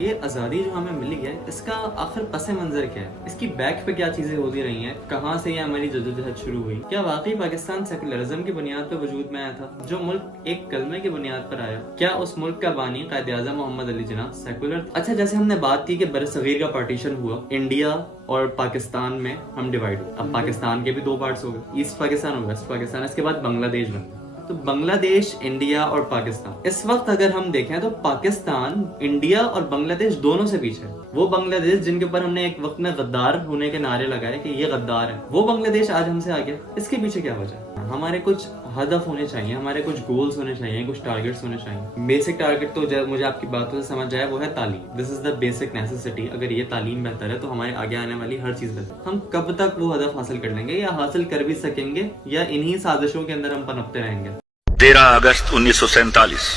یہ آزادی جو ہمیں ملی ہے اس کا آخر پس منظر کیا ہے؟ اس کی بیک پہ کیا چیزیں ہوتی رہی ہیں؟ کہاں سے یہ ہماری جدوجہد شروع ہوئی؟ کیا واقعی پاکستان سیکولرزم کی بنیاد پہ وجود میں آیا تھا؟ جو ملک ایک کلمے کی بنیاد پر آیا، کیا اس ملک کا بانی قائد اعظم محمد علی جناح سیکولر تھا؟ اچھا، جیسے ہم نے بات کی کہ برصغیر کا پارٹیشن ہوا، انڈیا اور پاکستان میں ہم ڈیوائڈ ہوئے. اب پاکستان کے بھی دو پارٹس ہو گئے، ایسٹ پاکستان اور ویسٹ پاکستان. اس کے بعد بنگلہ دیش بنا. تو بنگلہ دیش، انڈیا اور پاکستان، اس وقت اگر ہم دیکھیں تو پاکستان انڈیا اور بنگلہ دیش دونوں سے پیچھے ہے. وہ بنگلہ دیش جن کے اوپر ہم نے ایک وقت میں غدار ہونے کے نعرے لگائے کہ یہ غدار ہے، وہ بنگلہ دیش آج ہم سے آگے. اس کے پیچھے کیا وجہ ہے؟ ہمارے کچھ ہدف ہونے چاہیے، ہمارے کچھ گولز ہونے چاہیے، کچھ ٹارگیٹس ہونے چاہیے. بیسک ٹارگیٹ تو مجھے آپ کی باتوں سے سمجھ آیا، وہ ہے تعلیم. دس از دا بیسک نیسیسٹی. اگر یہ تعلیم بہتر ہے تو ہمارے آگے آنے والی ہر چیز بہتر. ہم کب تک وہ ہدف حاصل کر لیں گے، یا حاصل کر بھی سکیں گے، یا انہی سازشوں کے اندر ہم پنپتے رہیں گے؟ 13 اگست 1947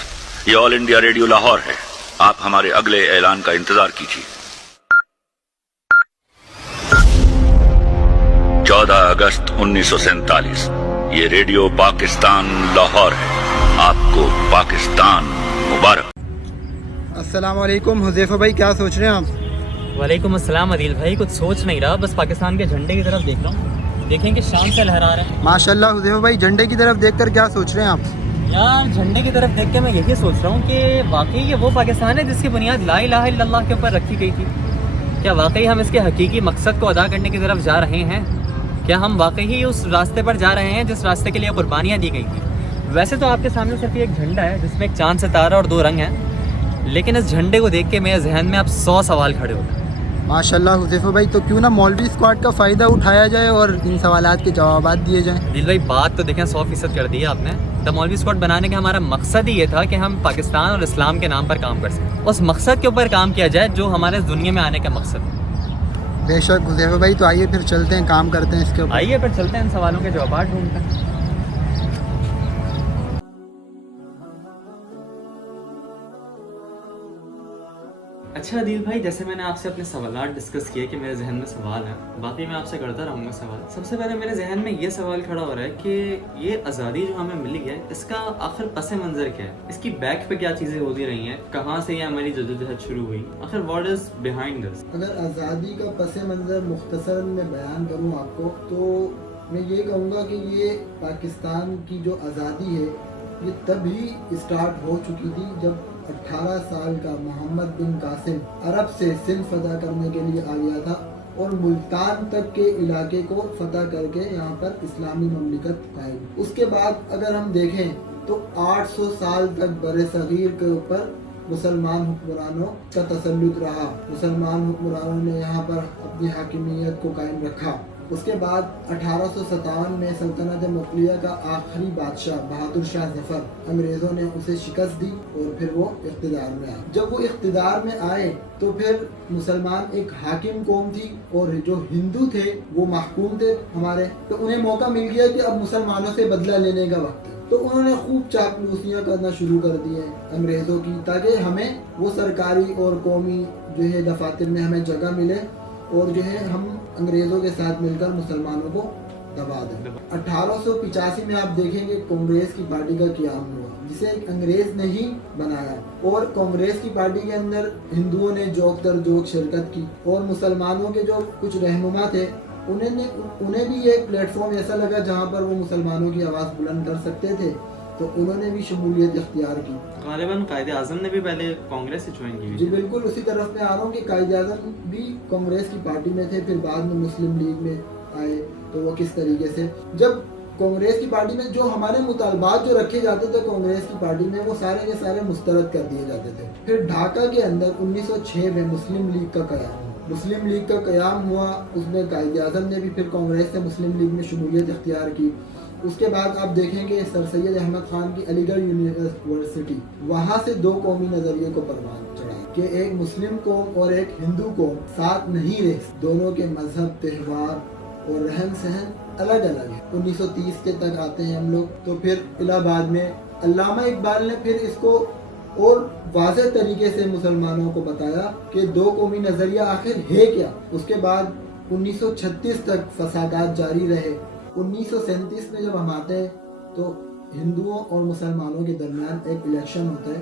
یہ آل انڈیا ریڈیو لاہور ہے. آپ ہمارے اگلے اعلان کا انتظار کیجیے. 14 اگست 1947 یہ ریڈیو پاکستان لاہور ہے. آپ کو پاکستان مبارک. السلام علیکم حذیفہ بھائی، کیا سوچ رہے ہیں آپ؟ وعلیکم السلام عدیل بھائی. کچھ سوچ نہیں رہا، بس پاکستان کے جھنڈے کی طرف دیکھ رہا ہوں. دیکھیں کہ شان سے لہرا رہے ہیں. ماشاءاللہ حذیفہ بھائی، جھنڈے کی طرف دیکھ کر کیا سوچ رہے ہیں آپ؟ یار جھنڈے کی طرف دیکھ کے میں یہی سوچ رہا ہوں کہ واقعی یہ وہ پاکستان ہے جس کی بنیاد لا الہ الا اللہ کے اوپر رکھی گئی تھی. کیا واقعی ہم اس کے حقیقی مقصد کو ادا کرنے کی طرف جا رہے ہیں؟ کیا ہم واقعی اس راستے پر جا رہے ہیں جس راستے کے لیے قربانیاں دی گئی تھیں؟ ویسے تو آپ کے سامنے صرف ایک جھنڈا ہے جس میں ایک چاند ستارہ اور دو رنگ ہیں، لیکن اس جھنڈے کو دیکھ کے میرے ذہن میں اب 100 سوال کھڑے ہوتے ہیں. ماشاءاللہ حذیفہ بھائی، تو کیوں نہ مولوی اسکواڈ کا فائدہ اٹھایا جائے اور ان سوالات کے جوابات دیے جائیں؟ دل بھائی بات تو دیکھیں 100% کر دی ہے آپ نے. دا مولوی اسکواڈ بنانے کا ہمارا مقصد ہی یہ تھا کہ ہم پاکستان اور اسلام کے نام پر کام کر سکیں. اس مقصد کے اوپر کام کیا جائے جو ہمارے اس دنیا میں آنے کا مقصد ہے. بے شک حذیفہ بھائی، تو آئیے پھر چلتے ہیں، کام کرتے ہیں اس کے اوپر. آئیے پھر چلتے ہیں، ان سوالوں کے جوابات ڈھونڈتے ہیں. اچھا عدیل بھائی، جیسے میں نے آپ سے اپنے سوالات ڈسکس کیے کہ میرے ذہن میں سوال ہے، باقی میں آپ سے کرتا رہوں گا سوال. سب سے پہلے میرے ذہن میں یہ سوال کھڑا ہو رہا ہے کہ یہ آزادی جو ہمیں ملی ہے اس کا آخر پس منظر کیا ہے؟ اس کی بیک پہ کیا چیزیں ہوتی رہی ہیں؟ کہاں سے یہ ہماری جدوجہد شروع ہوئی؟ آخر واٹ از بیہائنڈ دس؟ اگر آزادی کا پس منظر مختصر میں بیان کروں آپ کو، تو میں یہ کہوں گا کہ یہ پاکستان کی جو آزادی ہے یہ تب ہی اسٹارٹ ہو چکی تھی جب 18 سال کا محمد بن قاسم عرب سے سندھ فتح کرنے کے لیے آ گیا تھا اور ملتان تک کے علاقے کو فتح کر کے یہاں پر اسلامی مملکت قائم. اس کے بعد اگر ہم دیکھیں تو 800 سال تک بر صغیر کے اوپر مسلمان حکمرانوں کا تسلط رہا. مسلمان حکمرانوں نے یہاں پر اپنی حاکمیت کو قائم رکھا. اس کے بعد 1857 میں سلطنت مغلیہ کا آخری بادشاہ بہادر شاہ ظفر، انگریزوں نے اسے شکست دی اور پھر وہ اقتدار میں آئے. جب وہ اقتدار میں آئے تو پھر مسلمان ایک حاکم قوم تھی اور جو ہندو تھے وہ محکوم تھے ہمارے. تو انہیں موقع مل گیا کہ اب مسلمانوں سے بدلہ لینے کا وقت ہے. تو انہوں نے خوب چاپلوسیاں کرنا شروع کر دی ہیں انگریزوں کی، تاکہ ہمیں وہ سرکاری اور قومی جو ہے دفاتر میں ہمیں جگہ ملے اور جو ہے ہم انگریزوں کے ساتھ مل کر مسلمانوں کو دبا دیں. 1885 میں آپ دیکھیں گے کانگریس کی پارٹی کا قیام ہوا، جسے ایک انگریز نے ہی بنایا، اور کانگریس کی پارٹی کے اندر ہندوؤں نے جوک در جوک شرکت کی اور مسلمانوں کے جو کچھ رہنما تھے انہیں بھی یہ ایک پلیٹ فارم ایسا لگا جہاں پر وہ مسلمانوں کی آواز بلند کر سکتے تھے، تو انہوں نے بھی شمولیت اختیار کی. غالباً قائد اعظم نے بھی پہلے کانگریس سے جوائن کی. جی بالکل، اسی طرف میں آ رہا ہوں کہ قائد اعظم بھی کانگریس کی پارٹی میں تھے، پھر بعد میں مسلم لیگ میں آئے. تو وہ کس طریقے سے جب کانگریس کی پارٹی میں جو ہمارے مطالبات جو رکھے جاتے تھے کانگریس کی پارٹی میں، وہ سارے کے سارے مسترد کر دیے جاتے تھے. پھر ڈھاکہ کے اندر 1906 میں مسلم لیگ کا قیام ہوا. مسلم لیگ کا قیام ہوا، اس میں قائد اعظم نے بھی پھر کانگریس سے مسلم لیگ میں شمولیت اختیار کی. اس کے بعد آپ دیکھیں گے سر سید احمد خان کی علی گڑھ یونیورسٹی، وہاں سے دو قومی نظریے کو پروان چڑھا کہ ایک مسلم قوم اور ایک ہندو قوم ساتھ نہیں رہ، دونوں کے مذہب، تہوار اور رہن سہن الگ الگ ہے. 1930 کے تک آتے ہیں ہم لوگ. تو پھر الہ آباد میں علامہ اقبال نے پھر اس کو اور واضح طریقے سے مسلمانوں کو بتایا کہ دو قومی نظریہ آخر ہے کیا. اس کے بعد 1936 تک فسادات جاری رہے. 1937 میں جب ہم آتے ہیں تو ہندوؤں اور مسلمانوں کے درمیان ایک الیکشن ہوتا ہے،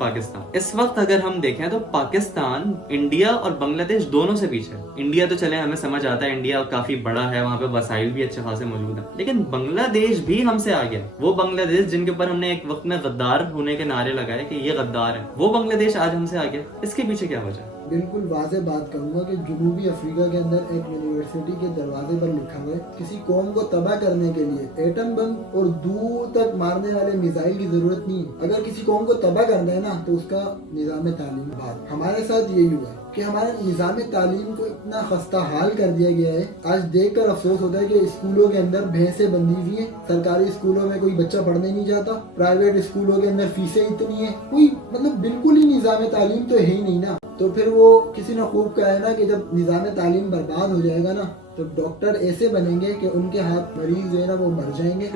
پاکستان، اس وقت اگر ہم دیکھیں تو پاکستان انڈیا اور بنگلہ دیش دونوں سے پیچھے ہے. انڈیا تو چلے ہمیں سمجھ آتا ہے، انڈیا کافی بڑا ہے، وہاں پہ وسائل بھی اچھے خاصے موجود ہیں، لیکن بنگلہ دیش بھی ہم سے آگے ہے. وہ بنگلہ دیش جن کے اوپر ہم نے ایک وقت میں غدار ہونے کے نعرے لگائے کہ یہ غدار ہے، وہ بنگلہ دیش آج ہم سے آگے. اس کے پیچھے کیا وجہ ہے؟ بالکل واضح بات کروں گا کہ جنوبی افریقہ کے اندر ایک یونیورسٹی کے دروازے پر لکھا ہوا ہے کسی قوم کو تباہ کرنے کے لیے ایٹم بم اور دور تک مارنے والے میزائل کی ضرورت نہیں ہے. اگر کسی قوم کو تباہ کرنا ہے نا تو اس کا نظام تعلیم بات. ہمارے ساتھ یہی ہوا ہے کہ ہمارے نظام تعلیم کو اتنا خستہ حال کر دیا گیا ہے. آج دیکھ کر افسوس ہوتا ہے کہ اسکولوں کے اندر بھینسیں بندھی ہوئی ہیں. سرکاری اسکولوں میں کوئی بچہ پڑھنے نہیں جاتا، پرائیویٹ اسکولوں کے اندر فیسیں اتنی ہیں، کوئی مطلب بالکل ہی نظام تعلیم تو ہے ہی نہیں نا. تو پھر وہ کسی نے خوب کہا ہے نا کہ جب نظام تعلیم برباد ہو جائے گا نا تو ڈاکٹر ایسے بنیں گے کہ ان کے ہاتھ مریض جو ہے نا وہ مر جائیں گے،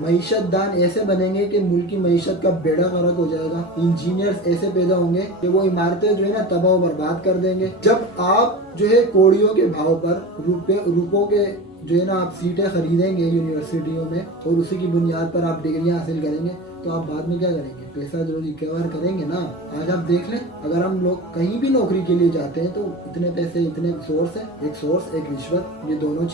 معیشت دان ایسے بنیں گے کہ ملک کی معیشت کا بیڑا غرق ہو جائے گا، انجینئرز ایسے پیدا ہوں گے کہ وہ عمارتیں جو ہے نا تباہ و برباد کر دیں گے. جب آپ جو ہے کوڑیوں کے بھاؤ پر روپوں کے جو ہے نا آپ سیٹیں خریدیں گے یونیورسٹیوں میں اور اسی کی بنیاد پر آپ ڈگریاں حاصل کریں گے تو آپ بعد میں کیا کریں گے؟ پیسہ جو ریکور کریں گے نا. آج آپ دیکھ لیں اگر ہم لوگ کہیں بھی نوکری کے لیے جاتے ہیں تو اتنے پیسے اتنے سورس ہیں، ایک سورس ایک رشوت، یہ دونوں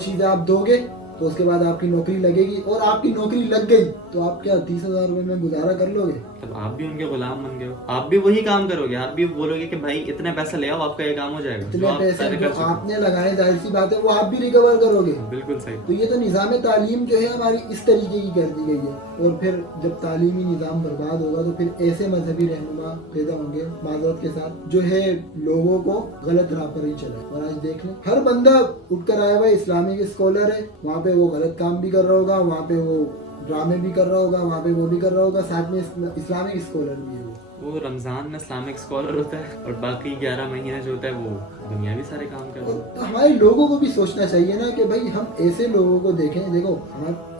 چیزیں آپ دو گے تو اس کے بعد آپ کی نوکری لگے گی، اور آپ کی نوکری لگ گئی تو آپ کیا 30,000 روپے میں گزارا کر لو گے؟ تب آپ بھی ان کے غلام بن گئے ہو، آپ بھی وہی کام کرو گے، آپ بھی بولو گے کہ بھائی اتنے پیسے لے آؤ آپ کا یہ کام ہو جائے گا. اتنے پیسے جو آپ نے لگائے ظاہر سی بات ہے وہ آپ بھی ریکور کرو گے. بالکل صحیح. تو یہ تو نظام تعلیم جو ہے ہماری اس طریقے کی کر دی گئی ہے. اور پھر جب تعلیمی نظام برباد ہوگا تو پھر ایسے مذہبی رہنما پیدا ہوں گے معذرت کے ساتھ جو ہے لوگوں کو غلط راہ پر ہی چلے. اور آج دیکھ لیں ہر بندہ اٹھ کر آیا ہوا اسلامک اسکالر ہے، وہاں پہ وہ غلط کام بھی کر رہا ہوگا، وہاں پہ وہ ڈرامے بھی کر رہا ہوگا، وہاں پہ وہ بھی کر رہا ہوگا، ساتھ میں اسلامک اسکالر بھی ہے. وہ رمضان میں اسلامک اسکالر ہوتا ہے اور باقی 11 مہینے جو ہوتا ہے وہ دنیاوی سارے کام کرتا ہے. تو ہمارے لوگوں کو بھی سوچنا چاہیے نا کہ بھائی ہم ایسے لوگوں کو دیکھیں. دیکھو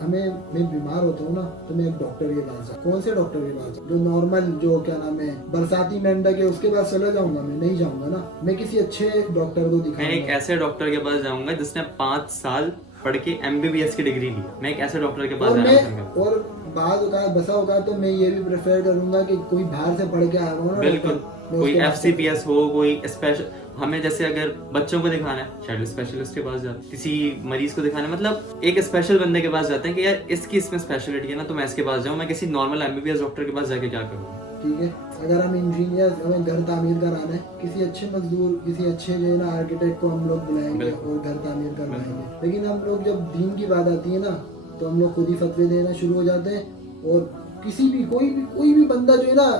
میں بیمار ہوتا ہوں نا تو میں ایک ڈاکٹر کے پاس جاؤں. کون سے ڈاکٹر کے پاس جاؤں؟ جو نارمل جو کیا نام ہے برساتی مینڈک ہے اس کے پاس چلا جاؤں گا؟ میں نہیں جاؤں گا نا. میں کسی اچھے ڈاکٹر کو دکھاؤں گا. میں ایک ایسے ڈاکٹر کے پاس جاؤں گا جس نے 5 سال پڑھ کے MBBS کی ڈگری لی. میں ایک ایسے ڈاکٹر کے پاس جانا پسند کرتا ہوں. اور بعض اوقات بسا اوقات تو میں یہ بھی پریفر کروں گا کہ کوئی باہر سے پڑھ کے آیا ہو نا. بالکل، کوئی FCPS ہو، کوئی اسپیشل. ہمیں جیسے اگر بچوں کو دکھانا ہے چائلڈ اسپیشلسٹ کے پاس جاتے ہیں، کسی مریض کو دکھانا ہے مطلب ایک اسپیشل بندے کے پاس جاتے ہیں کہ یار اس کی اس میں اسپیشلٹی ہے نا تو میں اس کے پاس جاؤں. میں کسی نارمل MBBS ڈاکٹر کے پاس جا کے کیا کروں؟ ٹھیک ہے اگر ہم انجینئر ہمیں گھر تعمیر کرانا ہے، کسی اچھے مزدور کسی اچھے جو ہے نا آرکیٹیکٹ کو ہم لوگ بلائیں گے اور گھر تعمیر کروائیں گے. لیکن ہم لوگ جب دین کی بات آتی ہے نا تو ہم لوگ خود ہی فتوے دینا شروع ہو جاتے ہیں. اور کسی بھی کوئی بھی بندہ جو ہے نا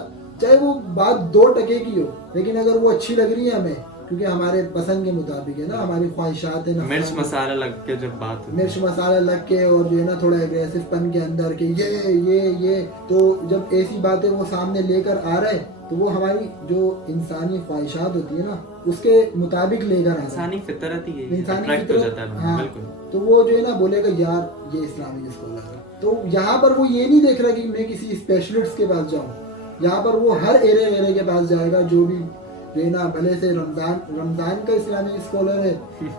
چاہے وہ بات 2 ٹکے کی ہو لیکن اگر وہ اچھی لگ رہی ہے ہمیں کیونکہ ہمارے پسند کے مطابق ہے نا، ہماری خواہشات ہیں نا، مرچ مسالہ لگ کے جب بات مرچ مسالہ لگ کے اور جو ہے نا تھوڑا ایگریسو پن کے اندر کہ یہ تو جب ایسی باتیں وہ سامنے لے کر آ رہے تو وہ ہماری جو انسانی خواہشات ہوتی ہے نا اس کے مطابق لے کر آ رہا ہے. انسانی فطرت ہی ہے، انسانی اٹریکٹ ہو جاتا ہے. ہاں بالکل. تو وہ جو ہے نا بولے گا یار یہ اسلامک اسکالر ہے. تو یہاں پر وہ یہ نہیں دیکھ رہا کہ میں کسی اسپیشلسٹ کے پاس جاؤں. یہاں پر وہ ہر ایرے کے پاس جائے گا جو بھی جو ہے نا بھلے سے رمضان کا اسلامک اسکالر ہے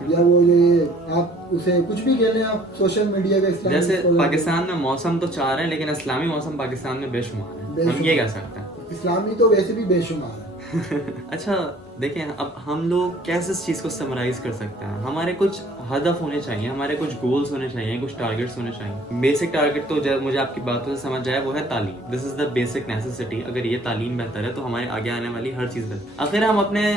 یا وہ یہ آپ اسے کچھ بھی کہہ لیں آپ سوشل میڈیا کا اسلامک جیسے اسکالر. پاکستان میں موسم تو 4 ہیں لیکن اسلامی موسم پاکستان میں بے شمار ہے، ہم یہ کہہ سکتے ہیں. اسلامی تو ویسے بھی بے شمار ہے. اچھا دیکھیں اب ہم لوگ کیسے اس چیز کو سمرائز کر سکتے ہیں؟ ہمارے کچھ ہدف ہونے چاہیے، ہمارے کچھ گولز ہونے چاہیے، کچھ ٹارگیٹس ہونے چاہیے. بیسک ٹارگیٹ تو مجھے آپ کی باتوں سے سمجھ آیا وہ ہے تعلیم. دس از دا بیسک نیسیسٹی. اگر یہ تعلیم بہتر ہے تو ہمارے آگے آنے والی ہر چیز بہتر. آخر ہم اپنے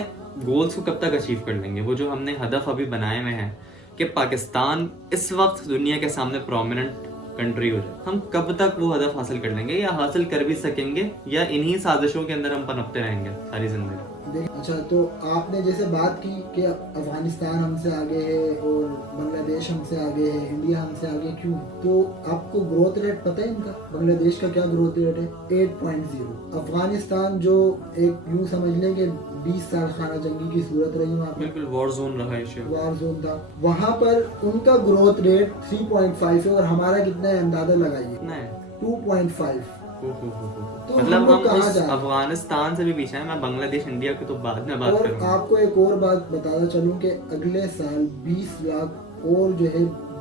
گولز کو کب تک اچیو کر لیں گے؟ وہ جو ہم نے ہدف ابھی بنائے ہوئے ہیں کہ پاکستان اس وقت دنیا کے سامنے پرومیننٹ کنٹری ہو جائے، ہم کب تک وہ ہدف حاصل کر لیں گے؟ یا حاصل کر بھی سکیں گے یا انہی سازشوں کے اندر ہم پنپتے رہیں گے ساری زندگی؟ اچھا تو آپ نے جیسے بات کی کہ افغانستان ہم سے آگے ہے اور بنگلہ دیش ہم سے آگے ہے، انڈیا ہم سے آگے کیوں؟ تو آپ کو گروتھ ریٹ پتہ ہے ان کا؟ بنگلہ دیش کا کیا گروتھ ریٹ ہے؟ 8.0. افغانستان جو ایک یوں سمجھ لیں کہ 20 سال خانہ جنگی کی صورت رہی وہاں پر، بالکل وار زون رہا ہے، وار زون تھا وہاں پر. ان کا گروتھ ریٹ 3.5 ہے اور ہمارا کتنا ہے اندازہ لگائیے؟ 2.5. مطلب ہم اس افغانستان سے بھی پیچھے ہیں. میں بنگلہ دیش انڈیا کی تو بعد میں بات کروں گا. آپ کو ایک اور بات بتانا چلوں کہ اگلے سال 20 لاکھ اور جو ہے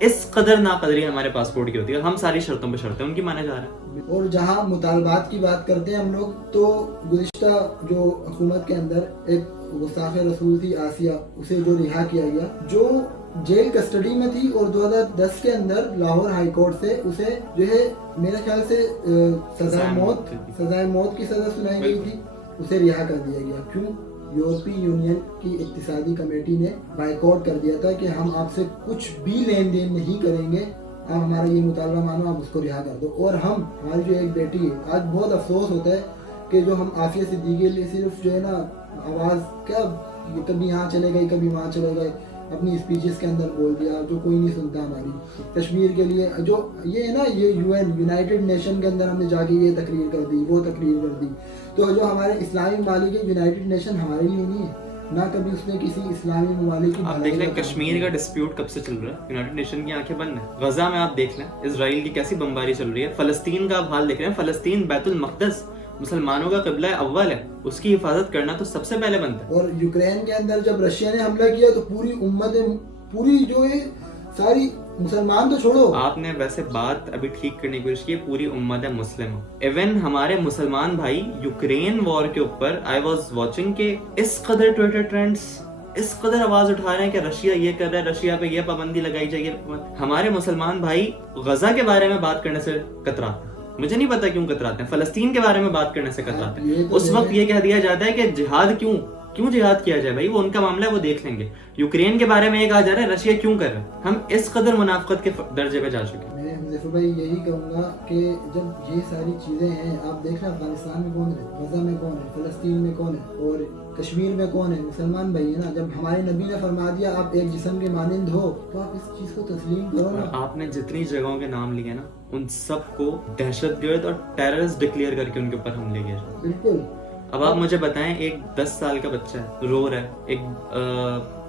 اس قدر ناقدری ہمارے پاسپورٹ کی ہوتی ہے. ہم ساری شرطوں پہ شرطیں ان کی مانے جا رہے ہیں. اور جہاں مطالبات کی بات کرتے ہیں ہم لوگ, تو گزشتہ جو حکومت کے اندر ایک گستاخ رسول تھی آسیہ, اسے جو رہا کیا گیا, جو جیل کسٹڈی میں تھی, اور 2010 کے اندر لاہور ہائی کورٹ سے اسے جو ہے میرے خیال سے سزائے موت کی سزا سنائی گئی تھی, اسے رہا کر دیا گیا. کیوں؟ یورپی یونین کی اقتصادی کمیٹی نے بائیکاٹ کر دیا تھا کہ ہم آپ سے کچھ بھی لین دین نہیں کریں گے, آپ ہمارا یہ مطالبہ مانو, آپ اس کو رہا کر دو. اور ہماری جو ایک بیٹی ہے, آج بہت افسوس ہوتا ہے کہ جو ہم عافیہ صدیقی کے لیے صرف جو ہے نا آواز کیا کبھی یہاں چلے گئی کبھی وہاں چلے گئے, اپنی اسپیچز کے اندر بول دیا, جو کوئی نہیں سنتا ہماری. کشمیر کے لیے جو یہ ہے نا, یہ یونائٹڈ نیشن کے اندر ہم نے جا کے یہ تقریر کر دی, وہ تقریر کر دی. تو جو ہمارے اسلامی ممالک ہے, یونائٹڈ نیشن ہمارے لیے نہیں ہے, نہ کبھی اس نے کسی اسلامی ممالک کی. آپ دیکھ لیں کشمیر کا ڈسپیوٹ کب سے چل رہا ہے, یونائٹڈ نیشن کی آنکھیں بند ہیں. غزہ میں آپ دیکھ لیں اسرائیل کی کیسی بمباری چل رہی ہے. فلسطین کا آپ حال دیکھ رہے ہیں, فلسطین بیت المقدس مسلمانوں کا قبلہ اول ہے, اس کی حفاظت کرنا تو سب سے پہلے بنتا ہے. اور یوکرین کے اندر جب رشیا نے حملہ کیا تو پوری امت, پوری جو ہے ساری, مسلمان تو چھوڑو, آپ نے ویسے بات ابھی ٹھیک کرنے کی کوشش کی, پوری امت مسلم. ایون ہمارے مسلمان بھائی یوکرین وار کے اوپر آئی واز واچنگ کہ اس قدر ٹویٹر ٹرینڈز اس قدر آواز اٹھا رہے ہیں کہ رشیا یہ کر رہا ہے, رشیا پہ یہ پابندی لگائی جائے. ہمارے مسلمان بھائی غزہ کے بارے میں بات کرنے سے کتراتے ہیں, مجھے نہیں پتا کیوں کتراتے ہیں. فلسطین کے بارے میں بات کرنے سے کتراتے ہیں. اس وقت یہ کہہ دیا جاتا ہے کہ جہاد کیوں جہاد کیا جائے, بھائی وہ ان کا معاملہ ہے, وہ دیکھ لیں گے. یوکرین کے بارے میں یہ کہا جا رہا ہے رشیا کیوں کر رہا ہے. ہم اس قدر منافقت کے درجے پہ جا چکے ہیں. میں حذیفہ بھائی یہی کہوں گا کہ جب یہ ساری چیزیں ہیں, آپ دیکھ رہے ہیں افغانستان میں کون ہے, غزہ میں کون ہے, فلسطین میں کون ہے, اور کشمیر میں کون ہے, مسلمان بھائی ہے نا. جب ہمارے نبی نے فرما دیا آپ ایک جسم کے مانند ہو, تو آپ اس چیز کو تسلیم کرو نا. آپ نے جتنی جگہوں کے نام لیے نا, ان سب کو دہشت گرد اور ٹیررسٹ ڈکلیئر کر کے ان کے اوپر حملے کیے جائیں. بالکل. اب آپ مجھے بتائیں, ایک 10 سال کا بچہ ہے, رو رہا ہے, ایک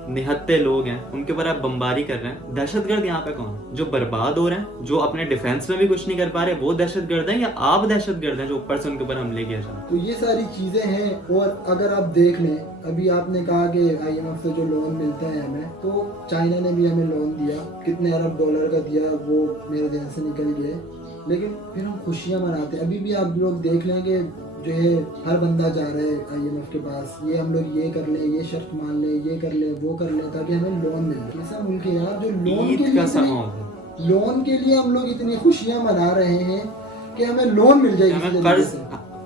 نہتے لوگ ہیں, ان کے اوپر آپ بمباری کر رہے ہیں. دہشت گرد یہاں پہ کون ہے؟ جو برباد ہو رہے ہیں, جو اپنے ڈیفینس میں بھی کچھ نہیں کر پا رہے, وہ دہشت گرد ہیں, یا آپ دہشت گرد ہیں جو اوپر سے ان کے اوپر حملے کیا جائیں؟ تو یہ ساری چیزیں ہیں. اور اگر آپ دیکھ لیں, ابھی آپ نے کہا کہ IMF سے جو لون ملتا ہے ہمیں, تو چائنا نے بھی ہمیں لون دیا, کتنے ارب ڈالر کا دیا وہ میرے ذہن سے نکل گئے, لیکن پھر ہم خوشیاں مناتے ہیں. ابھی بھی آپ لوگ دیکھ لیں کہ جو ہے ہر بندہ جا رہا ہے IMF کے پاس, یہ ہم لوگ یہ کر لیں, یہ شرط مان لیں, یہ کر لیں, وہ کر لیں, تاکہ ہمیں لون ملے. کیسا ملک ہے یار جو لون کے لیے ہم لوگ اتنی خوشیاں منا رہے ہیں کہ ہمیں لون مل جائے. ہمیں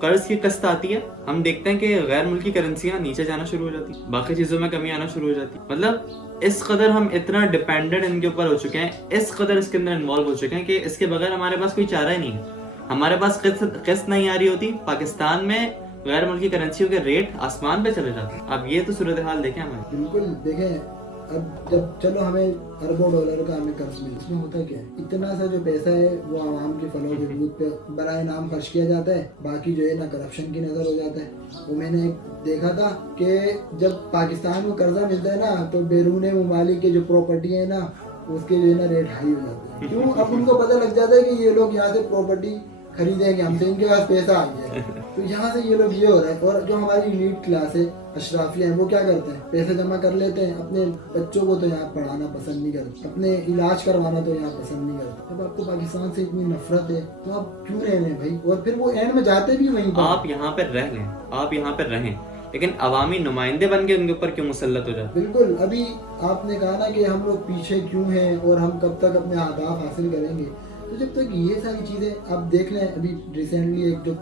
قرض کی قسط آتی ہے, ہم دیکھتے ہیں کہ غیر ملکی کرنسیاں نیچے جانا شروع ہو جاتی, باقی چیزوں میں کمی آنا شروع ہو جاتی. مطلب اس قدر ہم اتنا ڈیپینڈنٹ ان کے اوپر ہو چکے ہیں, اس قدر اس کے اندر انوالو ہو چکے ہیں کہ اس کے بغیر ہمارے پاس کوئی چارہ ہی نہیں ہے. ہمارے پاس قسط نہیں آ رہی ہوتی, پاکستان میں غیر ملکی کرنسیوں کے ریٹ آسمان پہ چلے جاتے ہیں. اب یہ تو صورتحال دیکھیں ہماری. بالکل دیکھیں, اب جب چلو ہمیں اربوں ڈالر کا ہمیں قرض ملے, اس میں ہوتا کیا ہے, اتنا سا جو پیسہ ہے وہ عوام کے فلاح و بہبود پہ برائے نام خرچ کیا جاتا ہے, باقی جو ہے نا کرپشن کی نظر ہو جاتا ہے. وہ میں نے دیکھا تھا کہ جب پاکستان کو قرضہ ملتا ہے نا, تو بیرون ممالک کے جو پراپرٹی ہے نا, اس کے جو ہے نا ریٹ ہائی ہو جاتے ہیں. کیوں؟ اب ان کو پتہ لگ جاتا ہے کہ یہ لوگ یہاں سے پراپرٹی خریدیں گے ہم سے, ان کے پاس پیسہ آ گیا ہے, تو یہاں سے یہ لوگ یہ ہو رہا ہے. اور جو ہماری ایلیٹ کلاس ہے, اشرافیہ ہیں, وہ کیا کرتے ہیں, پیسے جمع کر لیتے ہیں, اپنے بچوں کو تو یہاں پڑھانا پسند نہیں کرتے, اپنے علاج کروانا تو یہاں پسند نہیں کرتے. اب آپ کو پاکستان سے اتنی نفرت ہے تو آپ کیوں رہ رہے ہیں بھائی؟ اور پھر وہ اینڈ میں جاتے بھی وہیں پر. آپ یہاں پہ رہ لیں, آپ یہاں پہ رہیں, لیکن عوامی نمائندے بن کے ان کے اوپر کیوں مسلط ہو جاتے؟ بالکل. ابھی آپ نے کہا نا کہ ہم لوگ پیچھے کیوں ہیں اور ہم کب تک اپنے اہداف حاصل کریں گے, تو جب تک یہ ساری چیزیں آپ دیکھ لیں. ابھی ریسنٹلی ایک جو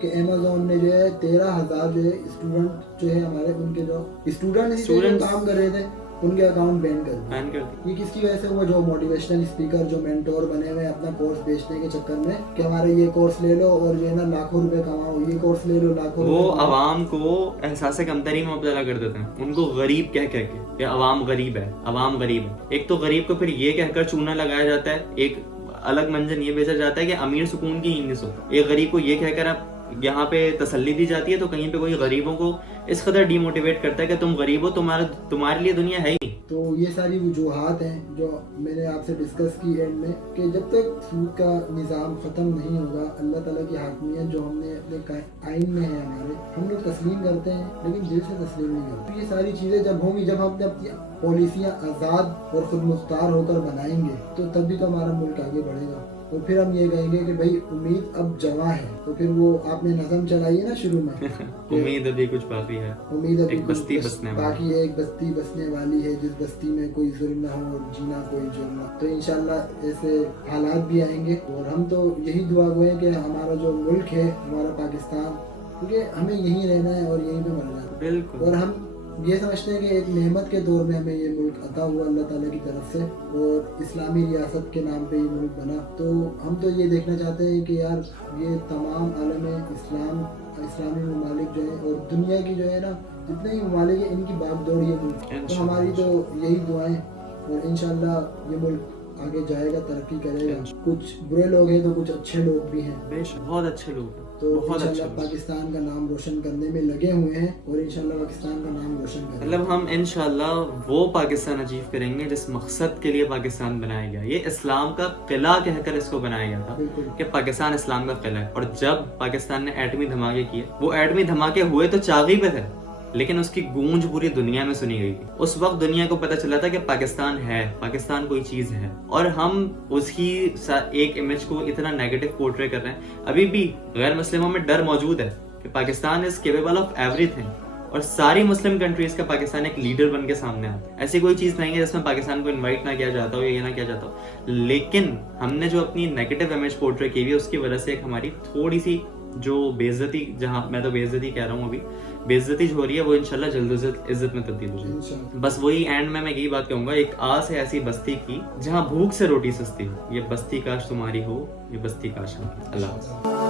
کہ امیزون نے جو ہے 13,000 جو ہے اسٹوڈنٹ جو ہے ہمارے, ان کے جو اسٹوڈنٹ کام کر رہے تھے, ان کے اکاؤنٹ بین کر دیے. یہ کس کی وجہ سے ہوا؟ جو موٹیویشنل اسپیکر, جو مینٹور بنے ہوئے اپنا کورس بیچنے کے چکر میں کہ ہمارے یہ کورس لے لو اور جو ہے نا لاکھوں روپے کماؤ, یہ کورس لے لو لاکھوں. وہ عوام کو احساس کمتری میں مبتلا کر دیتے ہیں, ان کو غریب کہہ کے کہ عوام غریب ہے, عوام غریب ہے. ایک تو غریب کو پھر یہ کہہ کر چونا لگایا جاتا ہے, ایک الگ منجن یہ بیچا جاتا ہے کہ امیر سکون کی ہی نہیں سو. ایک غریب کو یہ کہہ کر اب یہاں پہ تسلی دی جاتی ہے, تو کہیں پہ کوئی غریبوں کو اس قدر ڈی موٹیویٹ کرتا ہے کہ تم غریب ہو, تمہارے لیے دنیا ہے ہی. تو یہ ساری وجوہات ہیں جو میں نے آپ سے ڈسکس کی اینڈ میں کہ جب تک سود کا نظام ختم نہیں ہوگا اللہ تعالیٰ کی حاکمیت جو ہم نے اپنے آئین میں ہے ہمارے ہم لوگ تسلیم کرتے ہیں لیکن دل سے تسلیم نہیں کرتے. یہ ساری چیزیں جب ہوں گی جب ہم اپنی پالیسیاں آزاد اور خود مختار ہو کر بنائیں گے تو تب بھی تو ہمارا ملک آگے بڑھے گا. اور پھر ہم یہ کہیں گے کہ بھائی امید اب جواں ہے. تو پھر وہ آپ نے نظم چلائی ہے نا شروع میں امید ابھی کچھ باقی ہے, امید ابھی ایک بستی بسنے باقی ہے, ایک بستی بسنے والی ہے جس بستی میں کوئی ظلم نہ ہو اور جینا کوئی جرم نہ. تو انشاءاللہ ایسے حالات بھی آئیں گے اور ہم تو یہی دعا گو ہیں کہ ہمارا جو ملک ہے ہمارا پاکستان, کیونکہ ہمیں یہیں رہنا ہے اور یہیں پہ مرنا ہے. بالکل. اور ہم یہ سمجھتے ہیں کہ ایک نعمت کے دور میں ہمیں یہ ملک عطا ہوا اللہ تعالیٰ کی طرف سے اور اسلامی ریاست کے نام پہ یہ ملک بنا. تو ہم تو یہ دیکھنا چاہتے ہیں کہ یار یہ تمام عالم اسلامی ممالک جو ہیں اور دنیا کی جو ہے نا جتنے ہی ممالک ہیں ان کی باغ دوڑ یہ ملک. تو ہماری تو یہی دعائیں اور انشاءاللہ یہ ملک آگے جائے گا, ترقی کرے گا. کچھ برے لوگ ہیں تو کچھ اچھے لوگ بھی ہیں, بے شک بہت اچھے لوگ ہیں. تو انشاءاللہ پاکستان کا نام روشن کرنے میں لگے ہوئے ہیں اور انشاءاللہ پاکستان کا نام روشن کریں گے. مطلب ہم انشاءاللہ وہ پاکستان اچیو کریں گے جس مقصد کے لیے پاکستان بنایا گیا. یہ اسلام کا قلعہ کہہ کر اس کو بنایا گیا تھا کہ پاکستان اسلام کا قلعہ ہے. اور جب پاکستان نے ایٹمی دھماکے کیے, وہ ایٹمی دھماکے ہوئے تو چاغی پہ تھے لیکن اس کی گونج پوری دنیا میں سنی گئی تھی. اس وقت دنیا کو پتہ چلا تھا کہ پاکستان ہے, پاکستان کوئی چیز ہے. اور ہم اس کی ایک امیج کو اتنا نیگیٹو پورٹرے کر رہے ہیں. ابھی بھی غیر مسلموں میں ڈر موجود ہے کہ Pakistan is capable of every thing, اور ساری مسلم کنٹریز کا پاکستان ایک لیڈر بن کے سامنے آتا ہے. ایسی کوئی چیز نہیں ہے جس میں پاکستان کو انوائٹ نہ کیا جاتا ہو یا یہ نہ کیا جاتا ہو. لیکن ہم نے جو اپنی نیگیٹو امیج پورٹرے کی ہوئی ہے اس کی وجہ سے ایک ہماری تھوڑی سی جو بے عزتی, جہاں میں تو بے عزتی کہہ رہا ہوں, ابھی بے عزتی جو ہو رہی ہے وہ انشاءاللہ جلد از جلد عزت میں تبدیل ہو جائے گی. بس وہی اینڈ میں یہی بات کہوں گا, ایک آس ہے ایسی بستی کی جہاں بھوک سے روٹی سستی ہو. یہ بستی کاش تمہاری ہو, یہ بستی کاش ہو. اللہ حافظ.